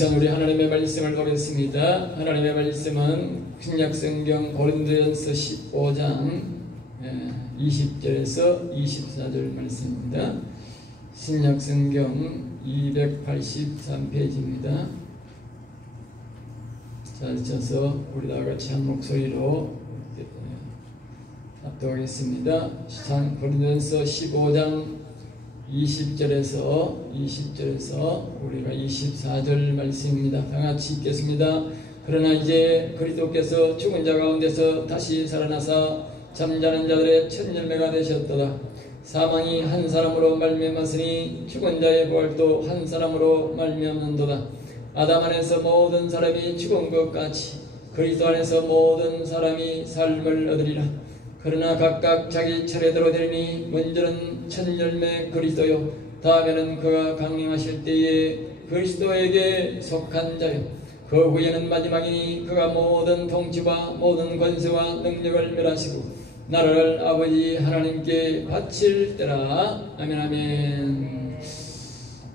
전 우리 하나님의 말씀을 보겠습니다. 하나님의 말씀은 신약성경 고린도전서 15장 20절에서 24절 말씀입니다. 신약성경 283페이지입니다. 자, 읽어서 우리 다 같이 한 목소리로 합독하겠습니다. 고린도전서 15장 20절에서 우리가 24절 말씀입니다. 다같이 읽겠습니다. 그러나 이제 그리스도께서 죽은 자 가운데서 다시 살아나사 잠자는 자들의 첫 열매가 되셨도다. 사망이 한 사람으로 말미암았으니 죽은 자의 부활도 한 사람으로 말미암는도다. 아담 안에서 모든 사람이 죽은 것 같이 그리스도 안에서 모든 사람이 삶을 얻으리라. 그러나 각각 자기 차례대로 되리니 먼저는 첫 열매 그리스도요, 다음에는 그가 강림하실 때에 그리스도에게 속한 자요, 그 후에는 마지막이니 그가 모든 통치와 모든 권세와 능력을 멸하시고 나라를 아버지 하나님께 바칠 때라. 아멘 아멘.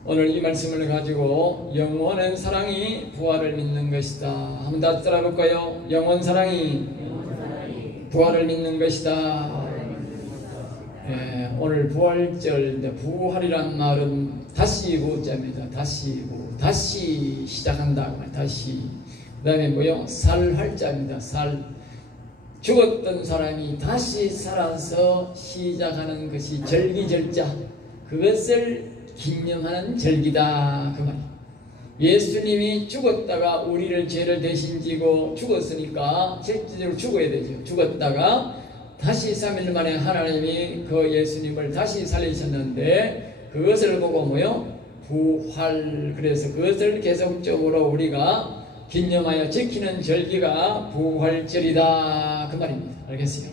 오늘 이 말씀을 가지고 영원한 사랑이 부활을 믿는 것이다. 한번 다 따라볼까요? 영원 사랑이 부활을 믿는 것이다. 오늘 부활절, 부활이란 말은 다시 부자입니다. 다시 시작한다. 다시. 그 다음에 뭐요? 살활자입니다. 죽었던 사람이 다시 살아서 시작하는 것이 절기절자. 그것을 기념하는 절기다. 그 말이에요. 예수님이 죽었다가 우리를 죄를 대신 지고 죽었으니까 실질적으로 죽어야 되죠. 죽었다가 다시 3일 만에 하나님이 그 예수님을 다시 살리셨는데 그것을 보고 뭐요? 부활. 그래서 그것을 계속적으로 우리가 기념하여 지키는 절기가 부활절이다. 그 말입니다. 알겠어요?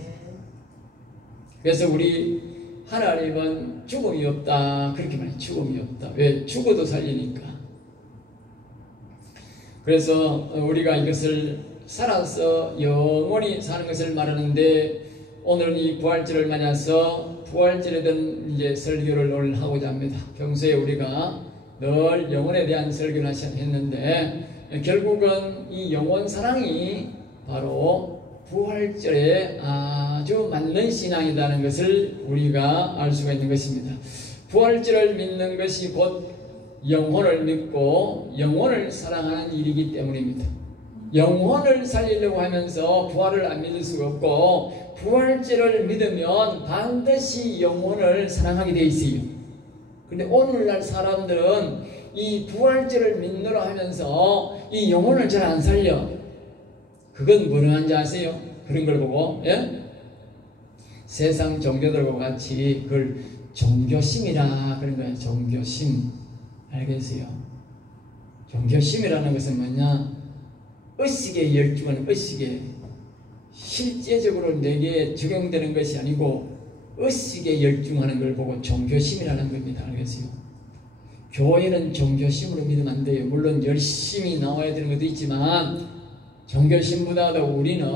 그래서 우리 하나님은 죽음이 없다. 그렇게 말해요. 죽음이 없다. 왜? 죽어도 살리니까. 그래서 우리가 이것을 살아서 영원히 사는 것을 말하는데, 오늘은 이 부활절을 맞아서 부활절에 대한 이제 설교를 오늘 하고자 합니다. 평소에 우리가 늘 영혼에 대한 설교를 했는데 결국은 이 영원 사랑이 바로 부활절에 아주 맞는 신앙이라는 것을 우리가 알 수가 있는 것입니다. 부활절을 믿는 것이 곧 영혼을 믿고 영혼을 사랑하는 일이기 때문입니다. 영혼을 살리려고 하면서 부활을 안 믿을 수가 없고, 부활절을 믿으면 반드시 영혼을 사랑하게 돼 있어요. 그런데 오늘날 사람들은 이 부활절을 믿노라 하면서 이 영혼을 잘 안 살려. 그건 뭐를 하는지 아세요? 그런 걸 보고, 예? 세상 종교들과 같이 그걸 종교심이라 그런 거예요. 종교심. 알겠어요? 종교심이라는 것은 뭐냐? 의식에 열중하는, 의식에 실제적으로 내게 적용되는 것이 아니고 의식에 열중하는 걸 보고 종교심이라는 겁니다. 알겠어요? 교회는 종교심으로 믿으면 안 돼요. 물론 열심히 나와야 되는 것도 있지만 종교심보다도 우리는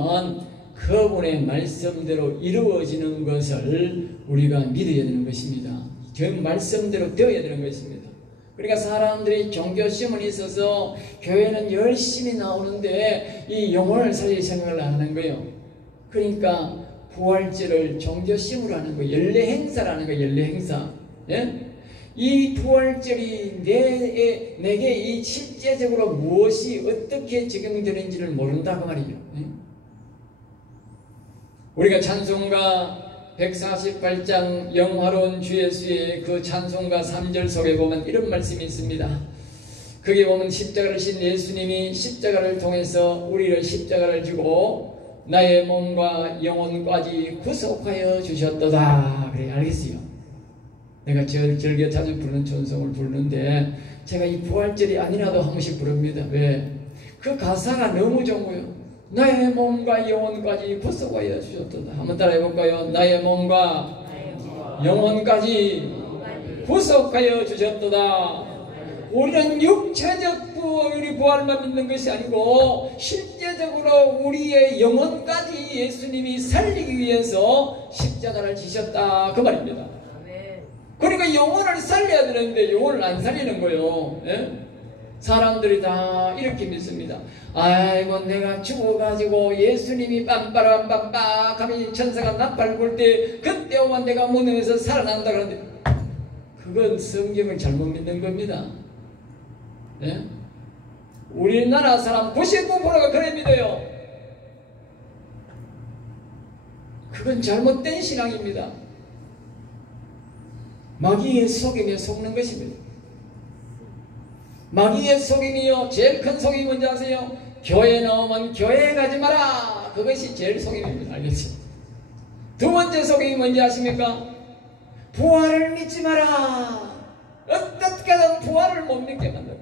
그분의 말씀대로 이루어지는 것을 우리가 믿어야 되는 것입니다. 그 말씀대로 되어야 되는 것입니다. 그러니까 사람들이 종교심은 있어서 교회는 열심히 나오는데 이 영혼을 살릴 생각을 안 하는 거예요. 그러니까 부활절을 종교심으로 하는 거예요. 연례 행사라는 거예요. 연례 행사. 예? 이 부활절이 내게 이 실제적으로 무엇이 어떻게 적용되는지를 모른다 그 말이에요. 예? 우리가 찬송가 148장 영화로운 주 예수의 그 찬송가 3절 속에 보면 이런 말씀이 있습니다. 거기 보면 십자가를 신 예수님이 십자가를 통해서 우리를 십자가를 지고 나의 몸과 영혼까지 구속하여 주셨도다. 그래, 알겠어요? 내가 즐겨 자주 부르는 찬송을 부르는데 제가 이 부활절이 아니라도 한 번씩 부릅니다. 왜? 그 가사가 너무 좋은 거예요. 나의 몸과 영혼까지 구속하여 주셨도다. 한번 따라 해볼까요? 나의 몸과 영혼까지 구속하여 주셨도다. 우리는 육체적 부활만 믿는 것이 아니고 실제적으로 우리의 영혼까지 예수님이 살리기 위해서 십자가를 지셨다. 그 말입니다. 그러니까 영혼을 살려야 되는데 영혼을 안 살리는 거예요. 예? 사람들이 다 이렇게 믿습니다. 아이고 내가 죽어가지고 예수님이 빰빠람빰빠 하면 천사가 나팔 불 때 그때 오면 내가 무덤에서 살아난다 그러는데 그건 성경을 잘못 믿는 겁니다. 네? 우리나라 사람 99%가 그래 믿어요. 그건 잘못된 신앙입니다. 마귀의 속임에 속는 것입니다. 마귀의 속임이요, 제일 큰 속임이 뭔지 아세요? 교회 나오면 교회에 가지 마라. 그것이 제일 속임입니다. 알겠죠? 두 번째 속임이 뭔지 아십니까? 부활을 믿지 마라. 어떻게든 부활을 못 믿게 만들어.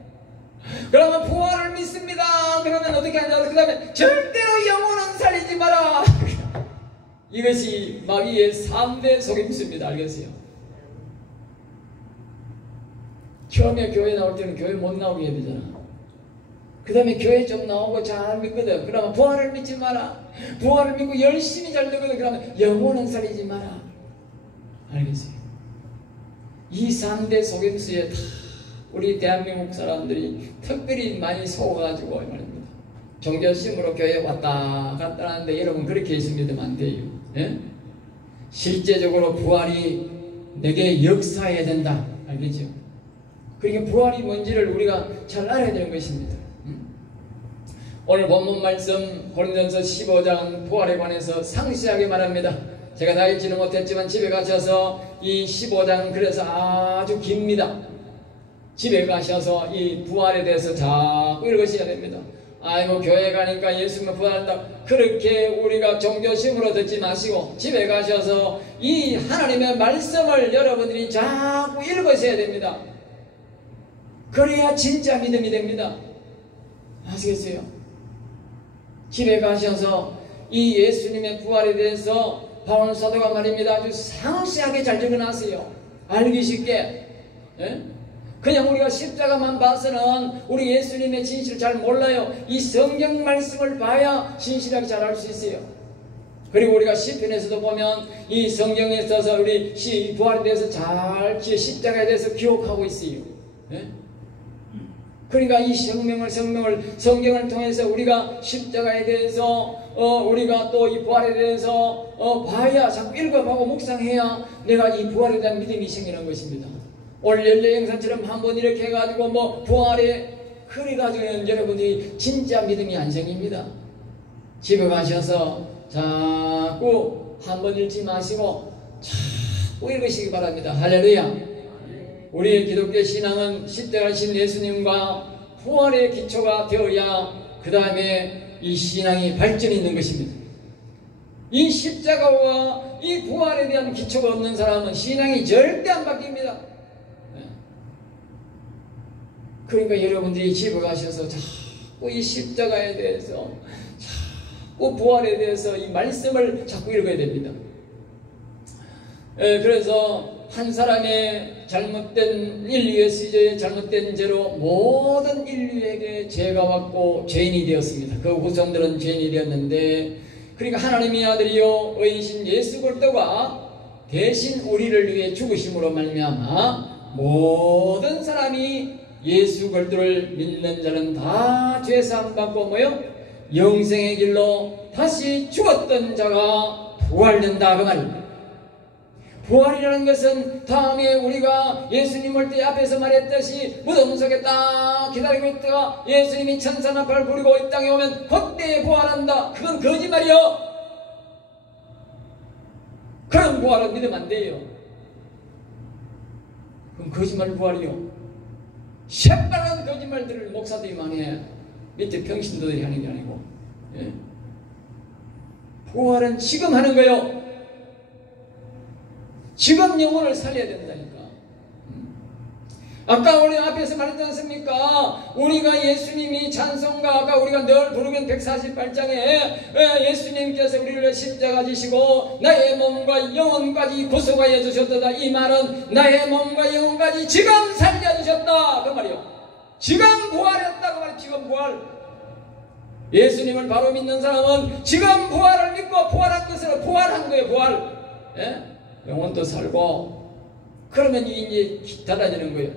그러면 부활을 믿습니다. 그러면 어떻게 하냐? 그 다음에 절대로 영혼은 살리지 마라. 이것이 마귀의 3대 속임수입니다. 알겠어요? 처음에 교회 나올 때는 교회 못 나오게 해야 되잖아. 그 다음에 교회 좀 나오고 잘 믿거든. 그러면 부활을 믿지 마라. 부활을 믿고 열심히 잘 되거든. 그러면 영혼은 살리지 마라. 알겠어요? 이 3대 속임수에 다 우리 대한민국 사람들이 특별히 많이 속아가지고 말입니다. 종교심으로 교회 왔다 갔다 하는데 여러분 그렇게 있으면 안 돼요. 예? 실제적으로 부활이 내게 역사해야 된다. 알겠죠? 그러니까 부활이 뭔지를 우리가 잘 알아야 되는 것입니다. 오늘 본문 말씀 고린도전서 15장 부활에 관해서 상세하게 말합니다. 제가 다 읽지는 못했지만 집에 가셔서 이 15장 그래서 아주 깁니다. 집에 가셔서 이 부활에 대해서 자꾸 읽으셔야 됩니다. 아이고 교회 가니까 예수님은 부활한다. 그렇게 우리가 종교심으로 듣지 마시고 집에 가셔서 이 하나님의 말씀을 여러분들이 자꾸 읽으셔야 됩니다. 그래야 진짜 믿음이 됩니다. 아시겠어요? 집에 가셔서 이 예수님의 부활에 대해서 바울 사도가 말입니다. 아주 상세하게 잘 적어놨어요. 알기 쉽게. 예? 그냥 우리가 십자가만 봐서는 우리 예수님의 진실을 잘 몰라요. 이 성경 말씀을 봐야 진실하게 잘 알 수 있어요. 그리고 우리가 시편에서도 보면 이 성경에 있어서 우리 부활에 대해서 잘 십자가에 대해서 기억하고 있어요. 예? 그러니까 이 성경을 통해서 우리가 십자가에 대해서 우리가 또 이 부활에 대해서 봐야 자꾸 읽어보고 묵상해야 내가 이 부활에 대한 믿음이 생기는 것입니다. 오늘 연례행사처럼 한번 이렇게 해가지고 뭐 부활에 그래가지고는 여러분들이 진짜 믿음이 안 생깁니다. 집에 가셔서 자꾸 한번 읽지 마시고 자꾸 읽으시기 바랍니다. 할렐루야. 우리의 기독교 신앙은 십자가신 예수님과 부활의 기초가 되어야 그 다음에 이 신앙이 발전이 있는 것입니다. 이 십자가와 이 부활에 대한 기초가 없는 사람은 신앙이 절대 안 바뀝니다. 그러니까 여러분들이 집에 가셔서 자꾸 이 십자가에 대해서 자꾸 부활에 대해서 이 말씀을 자꾸 읽어야 됩니다. 그래서 한 사람의 잘못된 인류의 시대의 잘못된 죄로 모든 인류에게 죄가 왔고 죄인이 되었습니다. 그 후손들은 죄인이 되었는데 그러니까 하나님의 아들이요 의이신 예수 그리스도가 대신 우리를 위해 죽으심으로 말미암아 모든 사람이 예수 그리스도를 믿는 자는 다 죄사함 받고 뭐요? 영생의 길로 다시 죽었던 자가 부활된다 그 말입니다. 부활이라는 것은 다음에 우리가 예수님 올 때 앞에서 말했듯이 무덤 속에 딱 기다리고 있다가 예수님이 천사나팔 부리고 이 땅에 오면 그때 부활한다. 그건 거짓말이요. 그런 부활은 믿으면 안 돼요. 그건 거짓말 부활이요. 새빨간 거짓말들을 목사들이 많이 해. 밑에 평신도들이 하는 게 아니고. 예. 부활은 지금 하는 거요. 지금 영혼을 살려야 된다니까. 아까 우리 앞에서 말했지 않습니까? 우리가 예수님이 찬송가 아까 우리가 늘 부르는 148장에 예수님께서 우리를 십자가 지시고 나의 몸과 영혼까지 구속하여 주셨다. 이 말은 나의 몸과 영혼까지 지금 살려주셨다 그 말이요. 지금 부활했다 그 말이요. 지금 부활. 예수님을 바로 믿는 사람은 지금 부활을 믿고 부활한 것으로 부활한 거예요. 부활. 예? 영혼도 살고 그러면 이제 달라지는 거예요.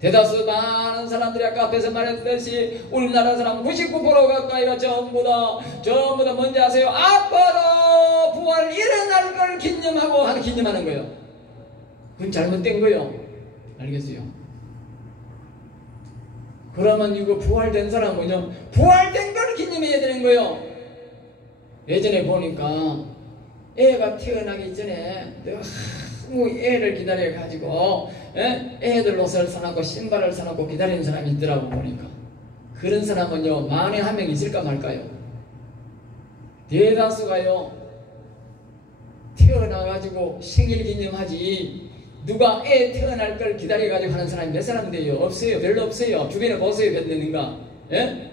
대다수 많은 사람들이 아까 앞에서 말했듯이 우리나라 사람 99% 가까이가 전부 다 뭔지 아세요? 앞으로 부활 일어날 걸 기념하는 거예요. 그건 잘못된 거예요. 알겠어요? 그러면 이거 부활된 사람은요, 부활된 걸 기념해야 되는 거예요. 예전에 보니까 애가 태어나기 전에 너무 애를 기다려가지고 애들 옷을 사놓고 신발을 사놓고 기다리는 사람이 있더라고. 보니까 그런 사람은요 만에 한 명 있을까 말까요? 대다수가요 태어나가지고 생일 기념하지 누가 애 태어날 걸 기다려가지고 하는 사람이 몇 사람 돼요? 없어요. 별로 없어요. 주변에 보세요. 몇 되는가? 예?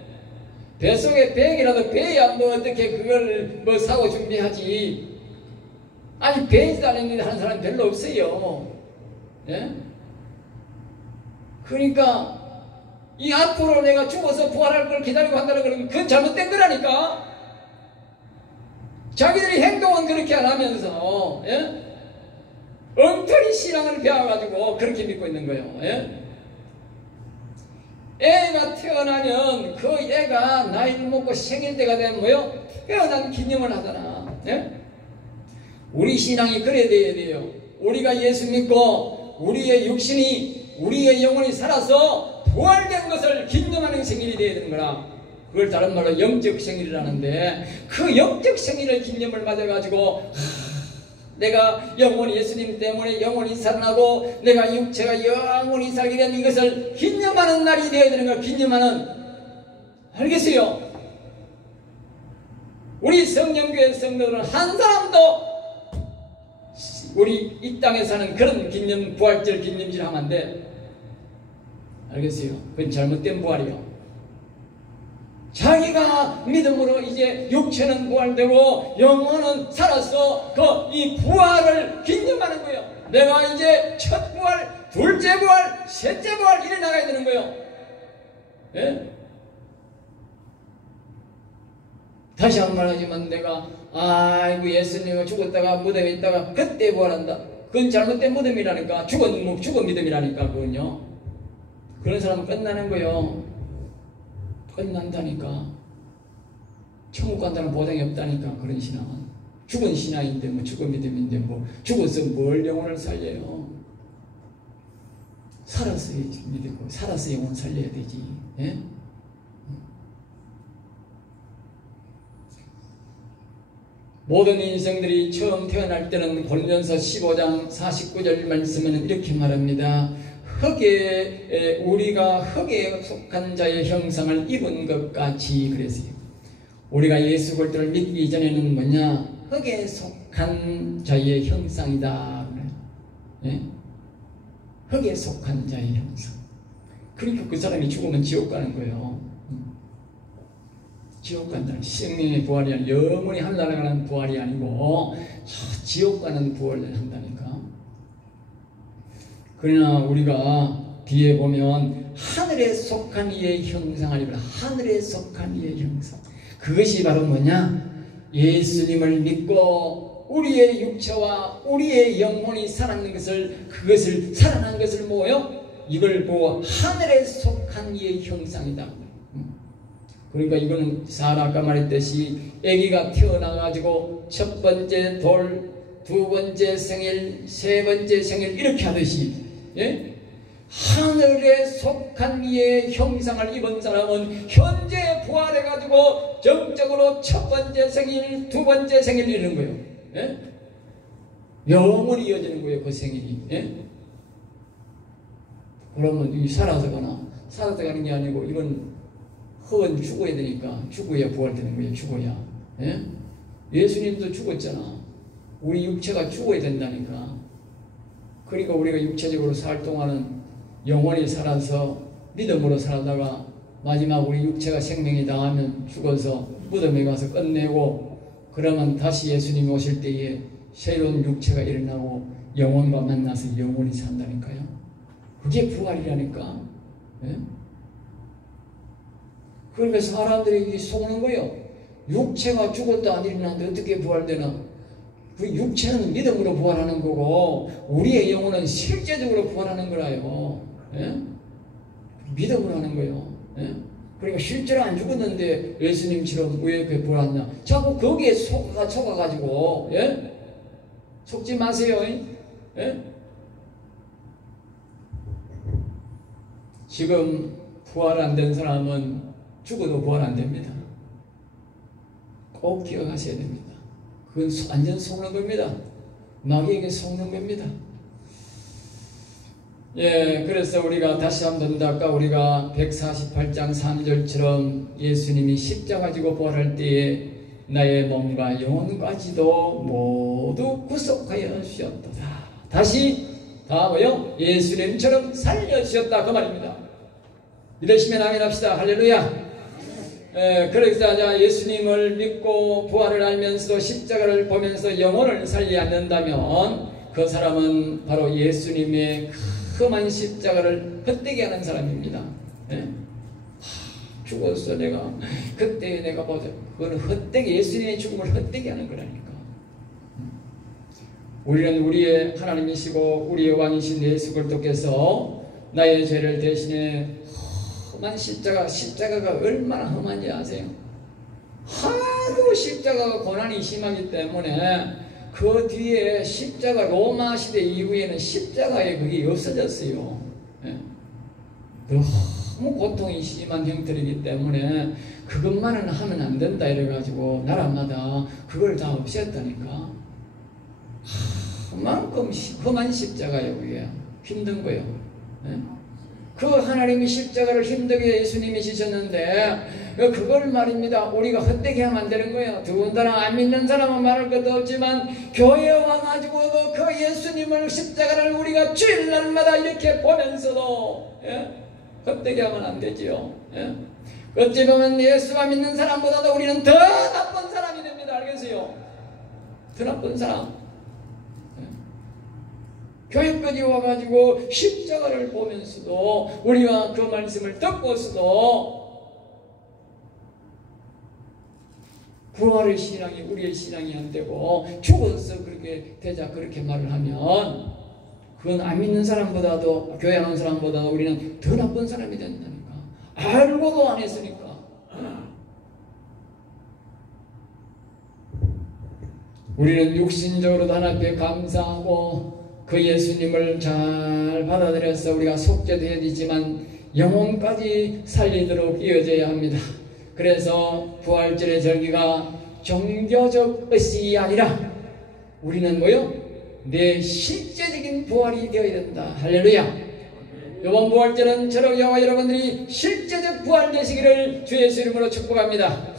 뱃속에 배이라도 배야 뭐 어떻게 그걸 뭐 사고 준비하지. 아니 배이지도 않는데 하는 사람이 별로 없어요. 예? 그러니까 이 앞으로 내가 죽어서 부활할 걸 기다리고 한다는 건 그건 잘못된 거라니까. 자기들이 행동은 그렇게 안 하면서 엉터리 신앙을 배워가지고 그렇게 믿고 있는 거예요. 애가 태어나면 그 애가 나이를 먹고 생일 때가 되면 뭐요? 태어난 기념을 하잖아. 우리 신앙이 그래야 돼요. 우리가 예수 믿고 우리의 육신이 우리의 영혼이 살아서 부활된 것을 기념하는 생일이 되어야 되는 거라. 그걸 다른 말로 영적 생일이라는데 그 영적 생일을 기념을 맞아가지고 내가 영원히 예수님 때문에 영원히 살아나고 내가 육체가 영원히 살게 된 이것을 기념하는 날이 되어야 되는 거야. 기념하는. 알겠어요? 우리 성령교회 성도들은 한 사람도 우리 이 땅에 사는 그런 기념, 부활절 기념질 하면 안 돼. 알겠어요? 그건 잘못된 부활이요. 자기가 믿음으로 이제 육체는 부활되고 영혼은 살아서 이 부활을 기념하는 거예요. 내가 이제 첫 부활, 둘째 부활, 셋째 부활 이래 나가야 되는 거예요. 예? 다시 한 번 하지만 내가 아이고 예수님이 죽었다가 무덤에 있다가 그때 부활한다. 그건 잘못된 무덤이라니까. 죽은 믿음이라니까. 그건요. 그런 사람은 끝나는 거예요. 끝난다니까. 천국 간다는 보장이 없다니까. 그런 신앙은. 죽은 신앙인데 뭐 죽은 믿음인데 뭐 죽어서 뭘 영혼을 살려요. 살아서 믿고 살아서 영혼 살려야 되지. 예? 모든 인생들이 처음 태어날 때는 고린도전서 15장 49절 말씀에는 이렇게 말합니다. 우리가 흙에 속한 자의 형상을 입은 것 같이 그랬어요. 우리가 예수 그리스도를 믿기 전에는 뭐냐? 흙에 속한 자의 형상이다. 예? 흙에 속한 자의 형상. 그러니까 그 사람이 죽으면 지옥 가는 거예요. 지옥 간다는 생명의 부활이 아니고 영원히 하늘나라 가는 부활이 아니고 지옥 가는 부활을 한다니까. 그러나 우리가 뒤에 보면 하늘에 속한 이의 형상을 입으라. 하늘에 속한 이의 형상. 그것이 바로 뭐냐? 예수님을 믿고 우리의 육체와 우리의 영혼이 살아난 것을 살아난 것을 뭐요? 이걸 보고 하늘에 속한 이의 형상이다. 그러니까 이거는 아까 말했듯이 아기가 태어나가지고 첫 번째 돌, 두 번째 생일, 세 번째 생일 이렇게 하듯이 하늘에 속한 이의 형상을 입은 사람은 현재 부활해가지고 정적으로 첫 번째 생일, 두 번째 생일 이러는 거예요. 영원히 이어지는 거예요. 그 생일이. 그러면 이 살아서 가는 게 아니고 이건 흙은 죽어야 되니까 죽어야 부활되는 거예요. 죽어야. 예수님도 죽었잖아. 우리 육체가 죽어야 된다니까. 그러니까 우리가 육체적으로 살 동안은 영원히 살아서 믿음으로 살다가 마지막 우리 육체가 생명이 다하면 죽어서 무덤에 가서 끝내고 그러면 다시 예수님이 오실 때에 새로운 육체가 일어나고 영혼과 만나서 영원히 산다니까요. 그게 부활이라니까. 그러니까 사람들이 속는 거예요. 육체가 죽었다 안 일어나는데 어떻게 부활되나? 그 육체는 믿음으로 부활하는 거고 우리의 영혼은 실제적으로 부활하는 거라요. 믿음을 하는 거예요. 예? 그러니까 실제로 안 죽었는데 예수님처럼 왜 베풀었나? 자꾸 거기에 속아가지고, 예? 속지 마세요. 예? 지금 부활 안 된 사람은 죽어도 부활 안 됩니다. 꼭 기억하셔야 됩니다. 그건 완전 속는 겁니다. 마귀에게 속는 겁니다. 예, 그래서 우리가 다시 한번 더 아까 우리가 148장 3절처럼 예수님이 십자가 지고 부활할 때에 나의 몸과 영혼까지도 모두 구속하여 주셨도다. 다시 다 뭐요? 예수님처럼 살려주셨다 그 말입니다. 믿으시면 아멘 합시다. 할렐루야. 그래서 예수님을 믿고 부활을 알면서도 십자가를 보면서 영혼을 살리지 않는다면 그 사람은 바로 예수님의 험한 십자가를 헛되게 하는 사람입니다. 예? 죽었어 내가 그때 내가 보자. 그거는 헛되게 예수님의 죽음을 헛되게 하는 거라니까. 우리는 우리의 하나님이시고 우리의 왕이신 예수 그리스도께서 나의 죄를 대신해 험한 십자가가 얼마나 험한지 아세요? 하도 십자가가 고난이 심하기 때문에 그 뒤에 십자가 로마 시대 이후에는 십자가에 그게 없어졌어요. 예. 너무 고통이 심한 형태이기 때문에 그것만은 하면 안 된다 이래가지고 나라마다 그걸 다 없앴다니까. 그만큼 험한 십자가예요. 그게 힘든 거예요. 예? 그 하나님이 십자가를 힘들게 예수님이 지셨는데 그걸 말입니다. 우리가 헛되게 하면 안 되는 거예요. 더군다나 안 믿는 사람은 말할 것도 없지만 교회에 와가지고도 그 예수님을 십자가를 우리가 주일날마다 이렇게 보면서도 예? 헛되게 하면 안 되지요. 예? 어찌 보면 예수가 믿는 사람보다도 우리는 더 나쁜 사람이 됩니다. 알겠어요? 더 나쁜 사람. 교회까지 와가지고 십자가를 보면서도 우리가 그 말씀을 듣고서도 부활의 신앙이 우리의 신앙이 안 되고 죽어서 그렇게 되자 그렇게 말을 하면 그건 안 믿는 사람보다도 교회 안 온 사람보다도 우리는 더 나쁜 사람이 된다니까. 알고도 안 했으니까. 우리는 육신적으로도 하나님 앞에 감사하고 그 예수님을 잘 받아들여서 우리가 속죄되어야 되지만 영혼까지 살리도록 이어져야 합니다. 그래서 부활절의 절기가 종교적 의식이 아니라 우리는 뭐요? 내 실제적인 부활이 되어야 된다. 할렐루야. 이번 부활절은 저와 여러분들이 실제적 부활 되시기를 주 예수 이름으로 축복합니다.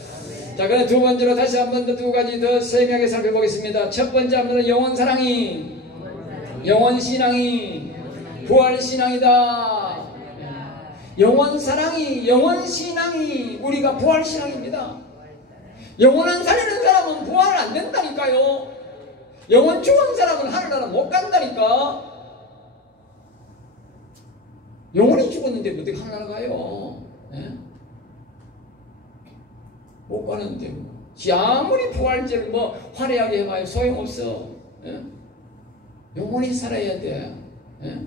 자, 그럼 두 번째로 다시 한 번 더 두 가지 더 세밀하게 살펴보겠습니다. 첫 번째 한번은 영혼사랑이 영혼신앙이 부활신앙이다. 영혼신앙이 우리가 부활신앙입니다. 영혼은 살리는 사람은 부활을 안 된다니까요. 영혼 죽은 사람은 하늘나라 못 간다니까. 영혼이 죽었는데 어떻게 하늘나라 가요? 예? 못 가는데 지 아무리 부활절 화려하게 해봐요 소용없어. 예? 영혼이 살아야 돼. 예?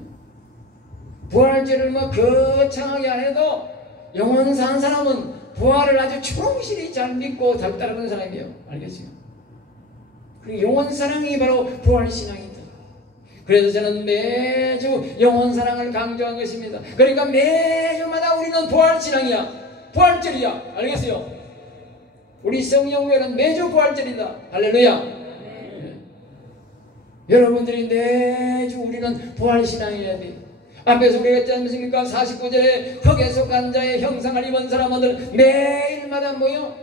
부활절을 거창하게 안 해도 영혼 산 사람은 부활을 아주 충실히 잘 믿고 잘 따르는 사람이에요. 알겠어요? 그리고 영혼 사랑이 바로 부활 신앙이다. 그래서 저는 매주 영혼 사랑을 강조한 것입니다. 그러니까 매주마다 우리는 부활 신앙이야. 부활절이야. 알겠어요? 우리 성령교회는 매주 부활절이다. 할렐루야. 여러분들이 매주 우리는 부활신앙이어야 돼. 앞에서 우리가 했지 않습니까? 49절에 흙에 속한 자의 형상을 입은 사람들 매일마다 뭐요?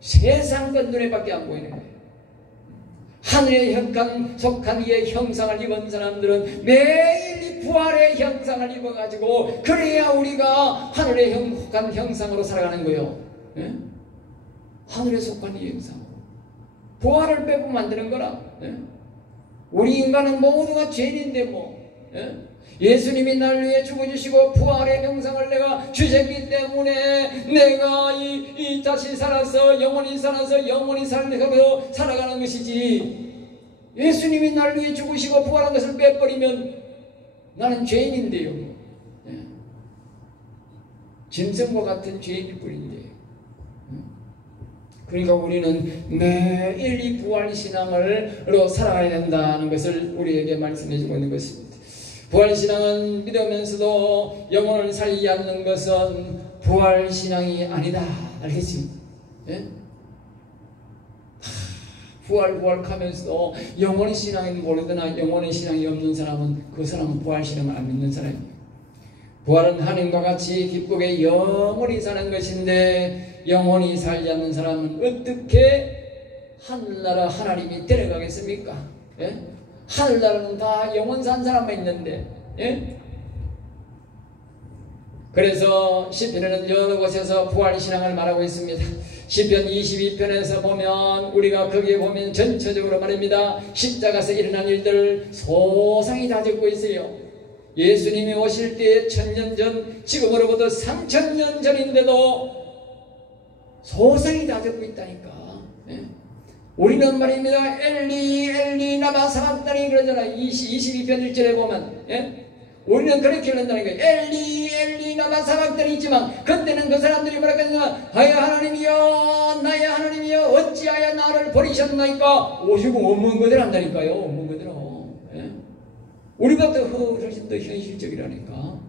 세상 것 눈에 밖에 안 보이는 거예요. 하늘에 속한 이의 형상을 입은 사람들은 매일 부활의 형상을 입어가지고 그래야 우리가 하늘에 속한 형상으로 살아가는 거예요. 예? 하늘에 속한 이 형상 부활을 빼고 만드는 거라. 예? 우리 인간은 모두가 죄인인데 예? 예수님이 날 위해 죽어주시고 부활의 명상을 내가 주셨기 때문에 내가 이 다시 살아서 영원히 살아가는 것이지. 예수님이 날 위해 죽으시고 부활한 것을 빼버리면 나는 죄인인데요. 예. 짐승과 같은 죄인일 뿐인데. 그러니까 우리는 매일 이 부활신앙으로 살아가야 된다는 것을 우리에게 말씀해 주고 있는 것입니다. 부활신앙은 믿으면서도 영혼을 살리지 않는 것은 부활신앙이 아니다. 알겠습니까? 예? 부활하면서도 영혼의 신앙은 모르거나 영혼의 신앙이 없는 사람은 그 사람은 부활신앙을 안 믿는 사람입니다. 부활은 하나님과 같이 기쁘게 영원히 사는 것인데 영원히 살지 않는 사람은 어떻게 하늘나라 하나님이 데려가겠습니까? 예? 하늘나라는 다 영원 산 사람만 있는데. 예? 그래서 시편에는 여러 곳에서 부활신앙을 말하고 있습니다. 시편 22편에서 보면 우리가 거기에 보면 전체적으로 말입니다. 십자가에서 일어난 일들을 소상히 다 적고 있어요. 예수님이 오실 때에 1000년 전, 지금으로부터 3000년 전인데도 소상히 다 적고 있다니까. 예? 우리는 말입니다. 엘리 엘리 라마 사박다니 그러잖아. 22편 1절에 보면. 예? 우리는 그렇게 한다니까. 엘리 엘리 라마 사박다니 있지만 그때는 그 사람들이 뭐라겠냐. 하여 하나님이여 나의 하나님이여 어찌하여 나를 버리셨나이까. 오시고 없는 그대로 한다니까요. 없는 그대로. 예? 우리가 훨씬 더 현실적이라니까.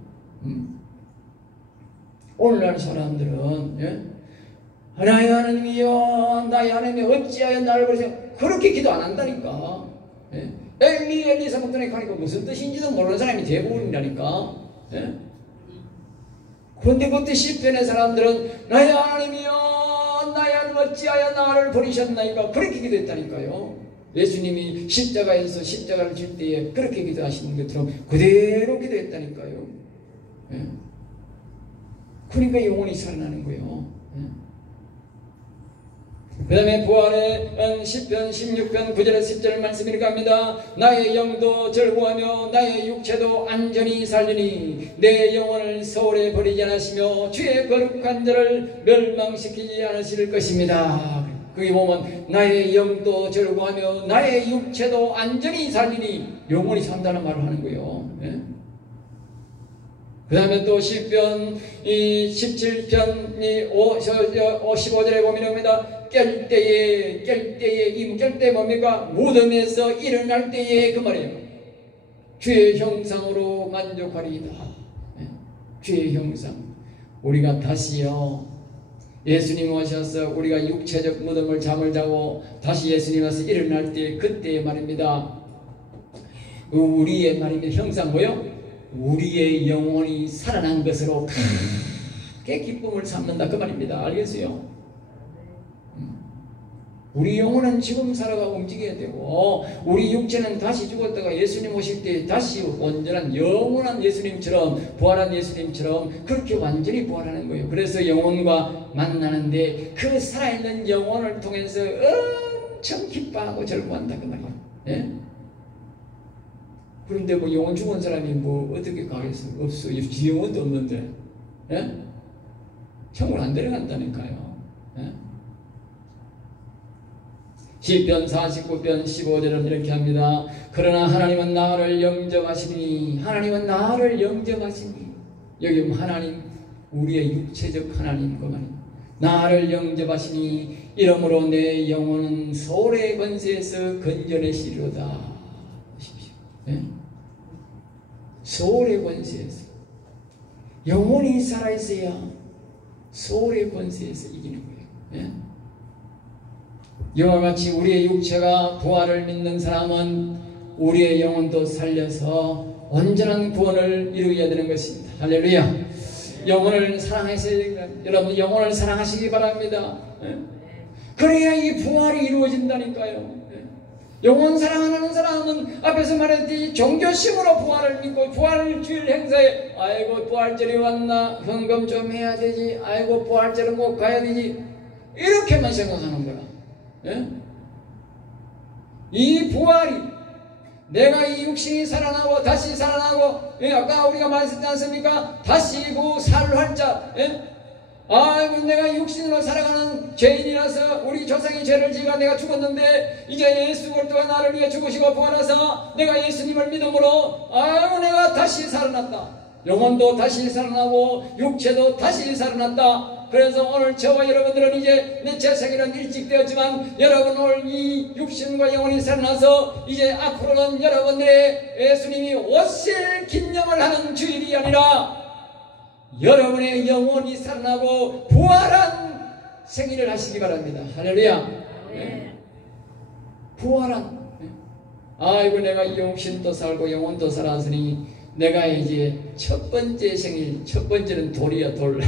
오늘날 사람들은 예? 나의 하나님이여 나의 하나님이 어찌하여 나를 버리셨나이까. 그렇게 기도 안 한다니까. 예? 엘리 엘리 사박다니 하니까 무슨 뜻인지도 모르는 사람이 대부분이라니까. 예? 그런데 그때 시편의 사람들은 나의 하나님이여 나의 하나님 어찌하여 나를 버리셨나이까. 그렇게 기도했다니까요. 예수님이 십자가에서 십자가를 질 때에 그렇게 기도하시는 것처럼 그대로 기도했다니까요. 예? 그러니까 영혼이 살아나는 거예요. 예? 그 다음에 부활의 시편 16편 9절에서 10절 말씀이 이렇게 합니다. 나의 영도 절구하며 나의 육체도 안전히 살리니 내 영혼을 서울에 버리지 않으시며 주의 거룩한 자를 멸망시키지 않으실 것입니다. 거기 보면 나의 영도 절구하며 나의 육체도 안전히 살리니 영혼이 산다는 말을 하는 거예요. 예? 그 다음에 또 시편 17편 15절에 보면 옵니다. 깰 때에 이 뭡니까? 무덤에서 일어날 때에 그 말이에요. 주의 형상으로 만족하리이다. 예? 주의 형상. 우리가 다시요 예수님 오셔서 우리가 육체적 무덤을 잠을 자고 다시 예수님 와서 일어날 때 그때 말입니다. 우리의 말입니다. 형상 뭐요? 우리의 영혼이 살아난 것으로 크게 기쁨을 삼는다 그 말입니다. 알겠어요? 우리 영혼은 지금 살아가고 움직여야 되고 우리 육체는 다시 죽었다가 예수님 오실 때 다시 온전한 영원한 예수님처럼 부활한 예수님처럼 그렇게 완전히 부활하는 거예요. 그래서 영혼과 만나는데 그 살아있는 영혼을 통해서 엄청 기뻐하고 절구한다 그 말이에요. 예? 그런데 뭐 영혼 죽은 사람이 뭐 어떻게 가겠어? 없어요. 지 영혼도 없는데. 예? 천국 안 데려간다니까요. 예? 시편 49편 15절은 이렇게 합니다. 그러나 하나님은 나를 영접하시니 하나님은 나를 영접하시니 여기 하나님 우리의 육체적 하나님 그 말입니다. 나를 영접하시니 이러므로 내 영혼은 소울의 권세에서 건져내시리로다. 예? 소울의 권세에서 영혼이 살아있어야 소울의 권세에서 이기는 거예요. 예? 이와 같이 우리의 육체가 부활을 믿는 사람은 우리의 영혼도 살려서 온전한 구원을 이루어야 되는 것입니다. 할렐루야. 영혼을 사랑하셔야 됩니다. 여러분 영혼을 사랑하시기 바랍니다. 예? 그래야 이 부활이 이루어진다니까요. 영혼 사랑하는 사람은 앞에서 말했듯이 종교심으로 부활을 믿고 부활주일 행사에 아이고 부활절이 왔나 헌금 좀 해야 되지 아이고 부활절은 꼭 가야 되지 이렇게만 생각하는 거야. 예? 이 부활이 내가 이 육신이 살아나고 다시 살아나고 예? 아까 우리가 말했지 않습니까? 다시 그 살활자 예? 아이고 내가 육신으로 살아가는 죄인이라서 우리 조상이 죄를 지가 내가 죽었는데 이제 예수 그리스도가 나를 위해 죽으시고 부활하사 내가 예수님을 믿음으로 아이고 내가 다시 살아났다. 영혼도 다시 살아나고 육체도 다시 살아났다. 그래서 오늘 저와 여러분들은 이제 내 재생일은 일찍 되었지만 여러분 오늘 이 육신과 영혼이 살아나서 이제 앞으로는 여러분들의 예수님이 오실 기념을 하는 주일이 아니라 여러분의 영혼이 살아나고 부활한 생일을 하시기 바랍니다. 할렐루야. 네. 부활한. 네. 아이고 내가 육신도 살고 영혼도 살았으니 내가 이제 첫 번째 생일, 첫 번째는 돌이야 돌.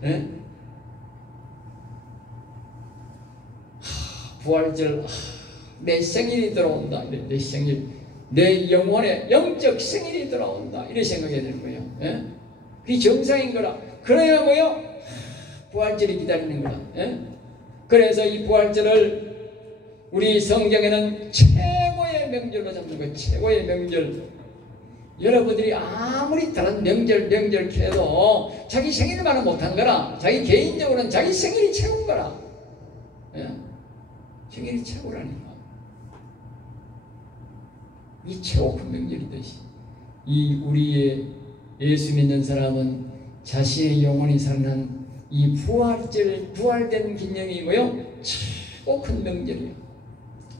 네? 부활절, 내 생일이 들어온다. 내 생일, 내 영혼의 영적 생일이 들어온다. 이렇게 생각해야 되는 거예요. 예? 그게 정상인 거라. 그래야 뭐요? 부활절이 기다리는 거다. 예? 그래서 이 부활절을 우리 성경에는 최고의 명절로 잡는 거예요. 최고의 명절. 여러분들이 아무리 다른 명절 해도 자기 생일만은 못한 거라. 자기 개인적으로는 자기 생일이 최고인 거라. 예? 생일이 최고라니까. 이 최고 큰 명절이듯이 이 우리의 예수 믿는 사람은 자신의 영혼이 살아난 이 부활된 기념이 뭐요? 최고 큰 명절이야.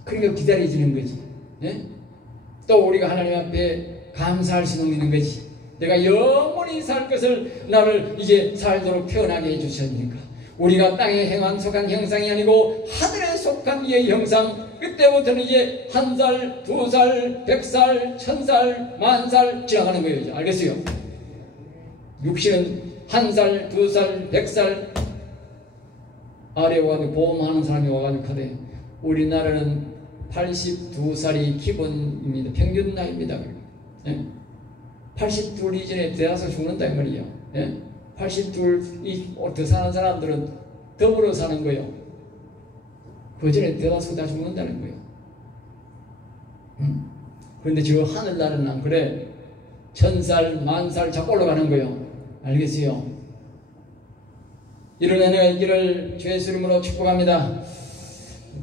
그러니까 기다려지는 거지. 예? 또 우리가 하나님 앞에 감사할 수는 있는 거지. 내가 영원히 살 것을 나를 이제 살도록 태어나게 해주셨으니까. 우리가 땅에 속한 형상이 아니고 하늘에 속한 이의 형상. 그때부터는 이제 1살, 2살, 100살, 1000살, 10,000살 지나가는 거예요. 이제. 알겠어요? 육신은 1살, 2살, 100살 아래에 와가지고 보험하는 사람이 와가지고 하대. 우리나라는 82살이 기본입니다. 평균 나이입니다. 예? 82 이전에 대아서 죽는다 이 말이에요. 예? 82 더 사는 사람들은 더불어 사는 거예요. 그 전에 대다수 다 죽는다는 거예요. 그런데 저 하늘나라는 안 그래. 1000살, 10,000살 자꾸 올라가는 거예요. 알겠어요? 이런 은혜가 있기를 주의 이름으로 축복합니다.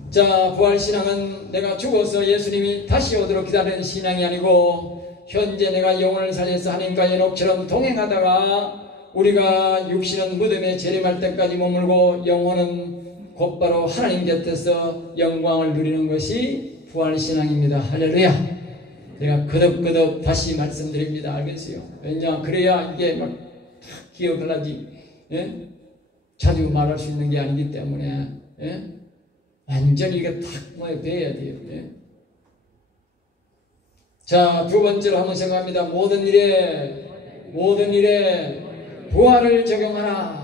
자, 부활신앙은 내가 죽어서 예수님이 다시 오도록 기다리는 신앙이 아니고 현재 내가 영혼을 살려서 하나님과 연옥처럼 동행하다가 우리가 육신은 무덤에 재림할 때까지 머물고 영혼은 곧바로 하나님 곁에서 영광을 누리는 것이 부활신앙입니다. 할렐루야. 제가 거듭거듭 다시 말씀드립니다. 알겠어요? 왜냐? 그래야 이게 막 기억을 하지. 예? 자주 말할 수 있는 게 아니기 때문에 예? 완전히 이게 탁 배워야 돼요. 예? 자, 두 번째로 한번 생각합니다. 모든 일에 부활을 적용하라.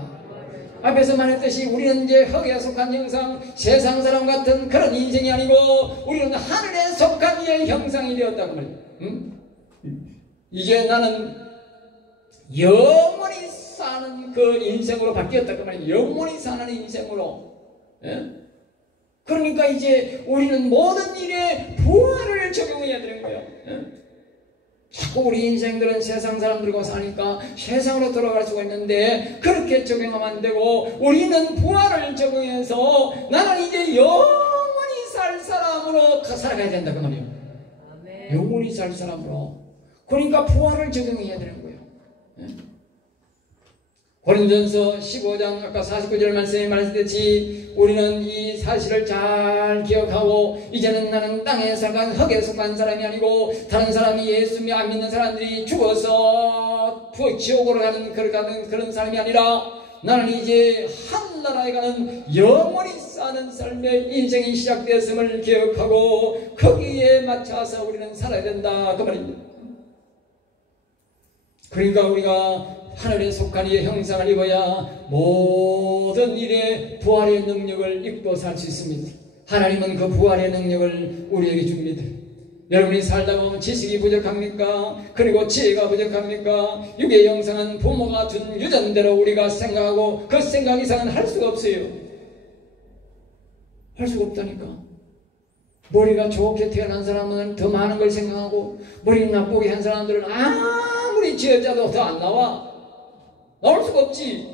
앞에서 말했듯이 우리는 이제 흙에 속한 형상, 세상 사람 같은 그런 인생이 아니고 우리는 하늘에 속한 이의 형상이 되었다고 말이에요. 이제 나는 영원히 사는 그 인생으로 바뀌었다고 말이에요. 영원히 사는 인생으로. 예? 그러니까 이제 우리는 모든 일에 부활을 적용해야 되는 거예요. 예? 자꾸 우리 인생들은 세상 사람들과 사니까 세상으로 돌아갈 수가 있는데 그렇게 적용하면 안 되고 우리는 부활을 적용해서 나는 이제 영원히 살 사람으로 살아가야 된다 그 말이에요. 아멘. 영원히 살 사람으로. 그러니까 부활을 적용해야 되는 거예요. 예? 고린도전서 15장 아까 49절 말씀에 말했듯이 우리는 이 사실을 잘 기억하고 이제는 나는 땅에 살간 흙에 속한 사람이 아니고 다른 사람이 예수 안 믿는 사람들이 죽어서 지옥으로 가는 그런 사람이 아니라 나는 이제 한나라에 가는 영원히 사는 삶의 인생이 시작되었음을 기억하고 거기에 맞춰서 우리는 살아야 된다 그 말입니다. 그러니까 우리가 하늘에 속한 이의 형상을 입어야 모든 일에 부활의 능력을 입고 살 수 있습니다. 하나님은 그 부활의 능력을 우리에게 줍니다. 여러분이 살다 보면 지식이 부족합니까? 그리고 지혜가 부족합니까? 육의 형상은 부모가 준 유전대로 우리가 생각하고 그 생각 이상은 할 수가 없어요. 할 수가 없다니까. 머리가 좋게 태어난 사람은 더 많은 걸 생각하고 머리 나쁘게 한 사람들은 아무리 지혜자도 더 안 나와. 나올 수가 없지.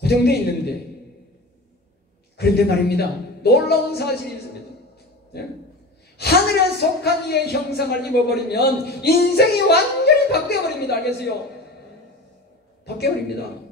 고정되어 있는데. 그런데 말입니다. 놀라운 사실이 있습니다. 예? 하늘에 속한 이의 형상을 입어버리면 인생이 완전히 완전히 바뀌어버립니다. 알겠어요? 바뀌어버립니다.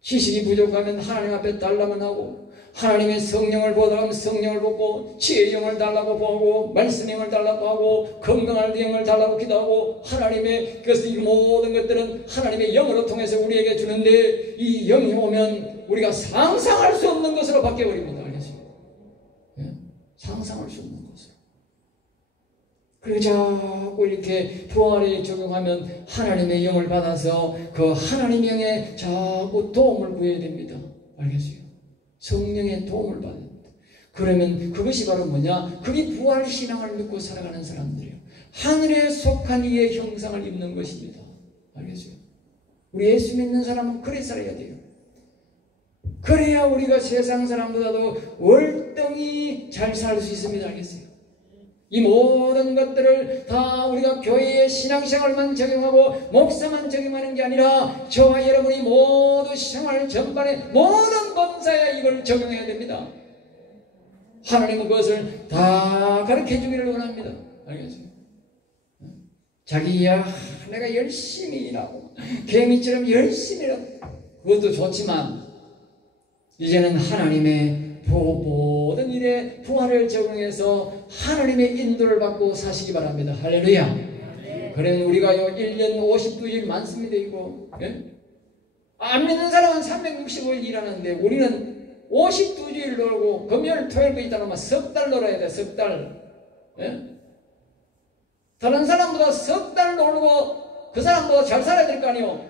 지식이 부족하면 하나님 앞에 달라만 하고, 하나님의 성령을 보다가 성령을 보고, 지혜의 영을 달라고 보고, 말씀의 영을 달라고 하고, 건강할 영을 달라고 기도하고, 하나님의 이 모든 것들은 하나님의 영으로 통해서 우리에게 주는데, 이 영이 오면 우리가 상상할 수 없는 것으로 바뀌어버립니다. 알겠어요? 예? 상상할 수 없는 것으로. 그리고 자꾸 이렇게 부활에 적용하면 하나님의 영을 받아서 그 하나님의 영에 자꾸 도움을 구해야 됩니다. 알겠어요? 성령의 도움을 받아야 됩니다. 그러면 그것이 바로 뭐냐? 그게 부활신앙을 믿고 살아가는 사람들이에요. 하늘에 속한 이의 형상을 입는 것입니다. 알겠어요? 우리 예수 믿는 사람은 그래 살아야 돼요. 그래야 우리가 세상 사람보다도 월등히 잘 살 수 있습니다. 알겠어요? 이 모든 것들을 다 우리가 교회의 신앙생활만 적용하고 목사만 적용하는 게 아니라 저와 여러분이 모두 생활 전반에 모든 범사에 이걸 적용해야 됩니다. 하나님은 그것을 다 가르쳐 주기를 원합니다. 알겠어요? 자기야 내가 열심히 일하고 개미처럼 열심히 일하고 그것도 좋지만 이제는 하나님의 모든 일에 부활을 적용해서 하나님의 인도를 받고 사시기 바랍니다. 할렐루야. 그러면 우리가요 1년 52일 많습니다. 이거 예? 안 믿는 사람은 365일 일하는데 우리는 52주일 놀고 금요일 토요일 있다 놓으면 석 달 놀아야 돼. 석 달. 예? 다른 사람보다 석 달 놀고 그 사람보다 잘 살아야 될 거 아니요.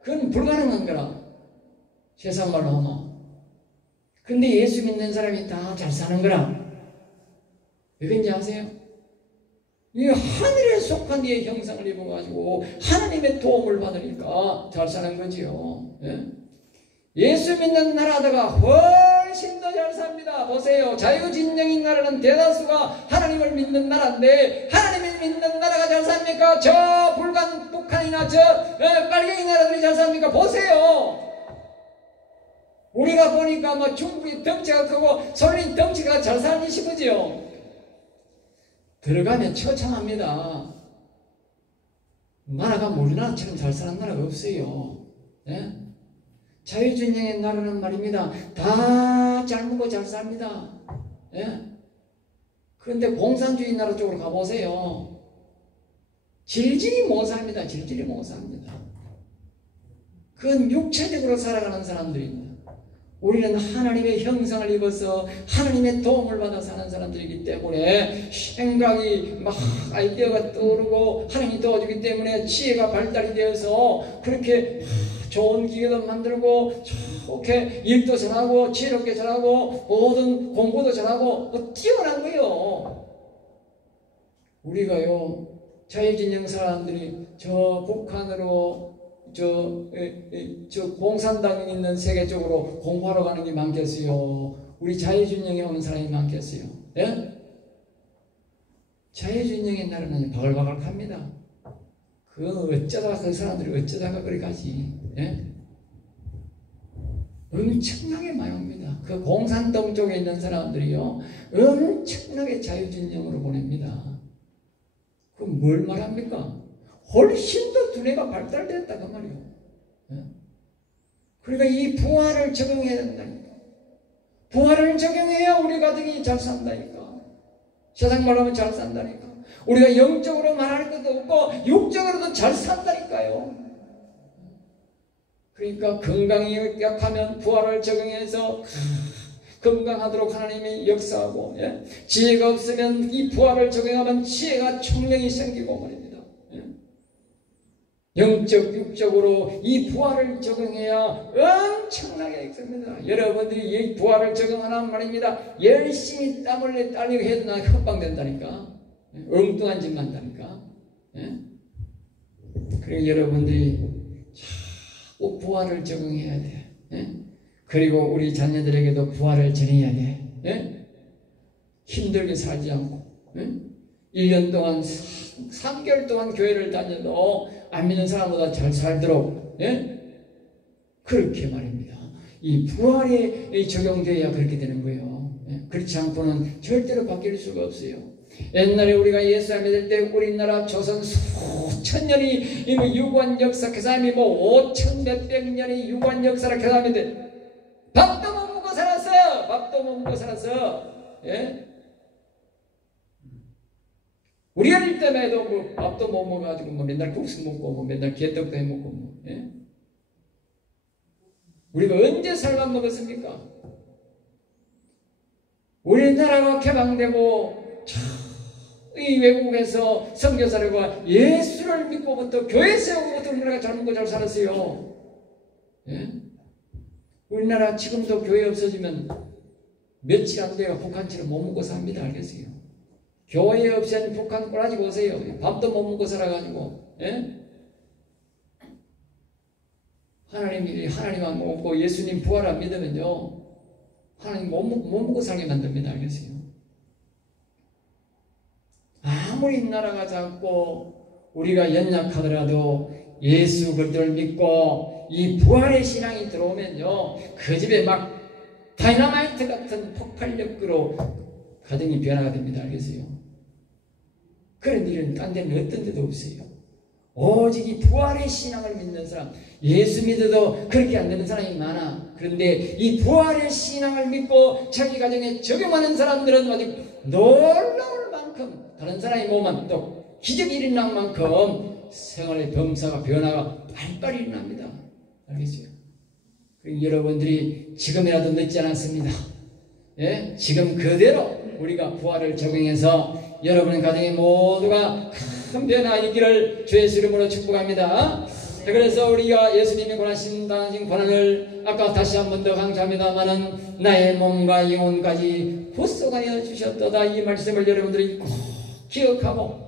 그건 불가능한 거라. 세상 말로 하면. 근데 예수 믿는 사람이 다 잘 사는 거라. 왜 그런지 아세요? 이 하늘에 속한 이의 형상을 입어가지고 하나님의 도움을 받으니까 잘 사는 거지요. 예? 예수 믿는 나라다가 훨씬 더 잘 삽니다. 보세요. 자유진영인 나라는 대다수가 하나님을 믿는 나라인데 하나님을 믿는 나라가 잘 삽니까? 저 북한이나 저 빨갱이 나라들이 잘 삽니까? 보세요. 우리가 보니까 뭐 중국이 덩치가 크고 소련이 덩치가 잘 살기 싶으지요. 들어가면 처참합니다. 나라가 우리나라처럼 잘 사는 나라가 없어요. 예? 자유진영의 나라는 말입니다. 다 잘 먹고 잘 삽니다. 예? 그런데 공산주의 나라 쪽으로 가보세요. 질질이 못 삽니다. 질질이 못 삽니다. 그건 육체적으로 살아가는 사람들입니다. 우리는 하나님의 형상을 입어서 하나님의 도움을 받아 사는 사람들이기 때문에 생각이 막 아이디어가 떠오르고 하나님이 도와주기 때문에 지혜가 발달이 되어서 그렇게 좋은 기계도 만들고 좋게 일도 잘하고 지혜롭게 잘하고 모든 공부도 잘하고 뛰어난 거예요. 우리가요 자유진영 사람들이 저 북한으로 저 공산당이 있는 세계 쪽으로 공부하러 가는 게 많겠어요? 우리 자유진영에 오는 사람이 많겠어요? 예? 자유진영의 나라는 바글바글합니다. 그건 어쩌다가 그 사람들이 어쩌다가 그리 가지? 예? 엄청나게 많이 옵니다. 그 공산당 쪽에 있는 사람들이요 엄청나게 자유진영으로 보냅니다. 그럼 뭘 말합니까? 훨씬 더 두뇌가 발달됐다 그 말이에요. 예? 그러니까 이 부활을 적용해야 된다니까. 부활을 적용해야 우리 가정이 잘 산다니까. 세상 말로 하면 잘 산다니까. 우리가 영적으로 말할 것도 없고 육적으로도 잘 산다니까요. 그러니까 건강이 약하면 부활을 적용해서 건강하도록 하나님이 역사하고 예? 지혜가 없으면 이 부활을 적용하면 지혜가 총명이 생기고 말입니다. 영적, 육적으로 이 부활을 적용해야 엄청나게 있습니다. 여러분들이 이 부활을 적용하란 말입니다. 열심히 땀 흘려 딸리고 해도 나 협박된다니까. 엉뚱한 짓만 한다니까. 예? 그리고 여러분들이 자꾸 부활을 적용해야 돼. 예? 그리고 우리 자녀들에게도 부활을 전해야 돼. 예? 힘들게 살지 않고. 예? 1년 동안 3개월 동안 교회를 다녀도 안 믿는 사람보다 잘 살도록 예? 그렇게 말입니다. 이 부활에 적용되어야 그렇게 되는 거예요. 예? 그렇지 않고는 절대로 바뀔 수가 없어요. 옛날에 우리가 예수를 믿을 때 우리나라 조선 수천 년이 유관 역사 그 사람이 5천 몇백 년이 유관 역사를 그 사람이 밥도 못 먹고 살았어. 밥도 못 먹고 살았어. 예? 우리 어릴 때만 해도 밥도 못 먹어가지고 맨날 국수 먹고 맨날 개떡도 해 먹고 예? 우리가 언제 살만 먹었습니까? 우리나라가 개방되고 이 외국에서 선교사들과 예수를 믿고부터 교회 세우고부터 우리나라가 잘 먹고 잘 살았어요. 예? 우리나라 지금도 교회 없어지면 며칠 안 돼요. 북한처럼 못 먹고 삽니다. 알겠어요? 교회 없이는 북한 꼬라지 보세요. 밥도 못 먹고 살아가지고 예? 하나님만 먹고 예수님 부활 안 믿으면요 하나님 못 먹고 살게 만듭니다. 알겠어요? 아무리 나라가 작고 우리가 연약하더라도 예수 그리스도를 믿고 이 부활의 신앙이 들어오면요 그 집에 막 다이너마이트 같은 폭발력으로 가정이 변화가 됩니다. 알겠어요? 그런 일은 딴 데는 어떤 데도 없어요. 오직 이 부활의 신앙을 믿는 사람, 예수 믿어도 그렇게 안 되는 사람이 많아. 그런데 이 부활의 신앙을 믿고 자기 가정에 적용하는 사람들은 아직 놀라울 만큼 다른 사람이 몸만 또 기적이 일어날 만큼 생활의 범사가 변화가 빨리빨리 일어납니다. 알겠어요? 여러분들이 지금이라도 늦지 않았습니다. 예? 지금 그대로 우리가 부활을 적용해서 여러분의 가정에 모두가 큰 변화 있기를 주의 이름으로 축복합니다. 그래서 우리가 예수님이 권하신 권한을 아까 다시 한 번 더 강조합니다마는 나의 몸과 영혼까지 후속하여 주셨도다. 이 말씀을 여러분들이 꼭 기억하고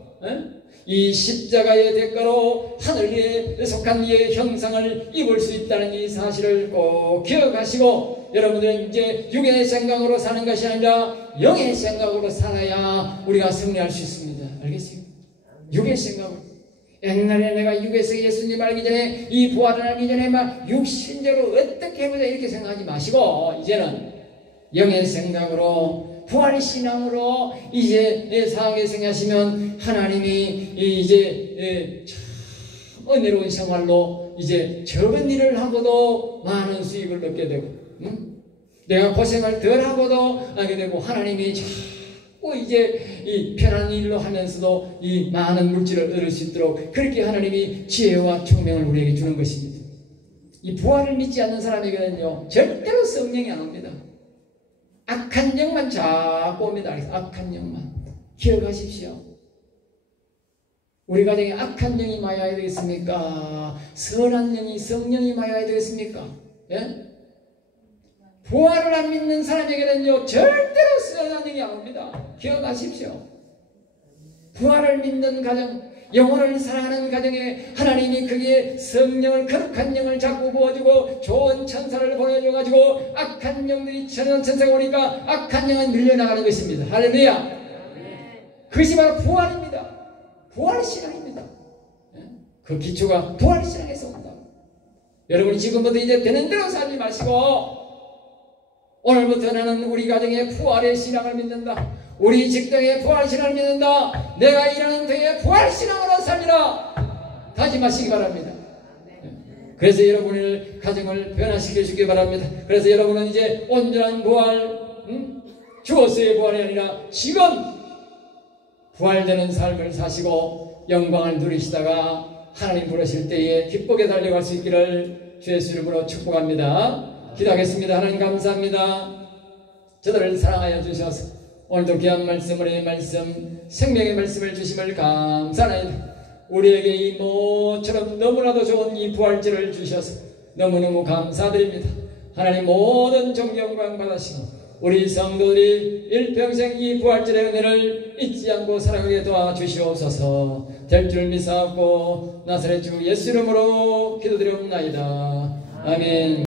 이 십자가의 대가로 하늘에 속한 이의 형상을 입을 수 있다는 이 사실을 꼭 기억하시고 여러분들은 이제 육의 생각으로 사는 것이 아니라 영의 생각으로 살아야 우리가 승리할 수 있습니다. 알겠어요? 육의 생각으로. 옛날에 내가 육에서 예수님 알기 전에 이 부활을 알기 전에 막 육신적으로 어떻게 해보자 이렇게 생각하지 마시고 이제는 영의 생각으로 부활의 신앙으로 이제 사하게 생각하시면 하나님이 이제 참 은혜로운 생활로 이제 적은 일을 하고도 많은 수익을 얻게 되고 내가 고생을 덜 하고도 하게 되고 하나님이 자꾸 이제 이 편한 일로 하면서도 이 많은 물질을 얻을 수 있도록 그렇게 하나님이 지혜와 총명을 우리에게 주는 것입니다. 이 부활을 믿지 않는 사람에게는요 절대로 성령이 안 옵니다. 악한 영만 자꾸 옵니다. 악한 영만. 기억하십시오. 우리 가정에 악한 영이 마여야 되겠습니까? 선한 영이 성령이 마여야 되겠습니까? 예? 부활을 안 믿는 사람에게는요 절대로 선한 영이 안 옵니다. 기억하십시오. 부활을 믿는 가정, 영혼을 사랑하는 가정에 하나님이 그게 성령을 거룩한 영을 자꾸 부어주고 좋은 천사를 보내줘가지고 악한 영들이 천사가 오니까 악한 영은 밀려나가는 것입니다. 할렐루야. 그것이 바로 부활입니다. 부활신앙입니다. 그 기초가 부활신앙에서 온다. 여러분이 지금부터 이제 되는 대로 살지 마시고 오늘부터 나는 우리 가정에 부활의 신앙을 믿는다. 우리 직장에 부활신앙을 믿는다. 내가 일하는 데에 부활신앙으로 살리라. 다짐하시기 바랍니다. 그래서 여러분의 가정을 변화시켜 주기 바랍니다. 그래서 여러분은 이제 온전한 부활, 죽었어의 부활이 아니라 지금 부활되는 삶을 사시고 영광을 누리시다가 하나님 부르실 때에 기쁘게 달려갈 수 있기를 주의 이름으로 축복합니다. 기도하겠습니다. 하나님 감사합니다. 저들을 사랑하여 주셔서 오늘도 귀한 말씀, 은혜의 말씀, 생명의 말씀을 주심을 감사합니다. 우리에게 이 모처럼 너무나도 좋은 이 부활절을 주셔서 너무너무 감사드립니다. 하나님 모든 존경광 받으시고 우리 성도들이 일평생 이 부활절의 은혜를 잊지 않고 살아가게 도와주시옵소서. 될 줄 믿사옵고 나사렛 주 예수 이름으로 기도드리옵나이다. 아멘.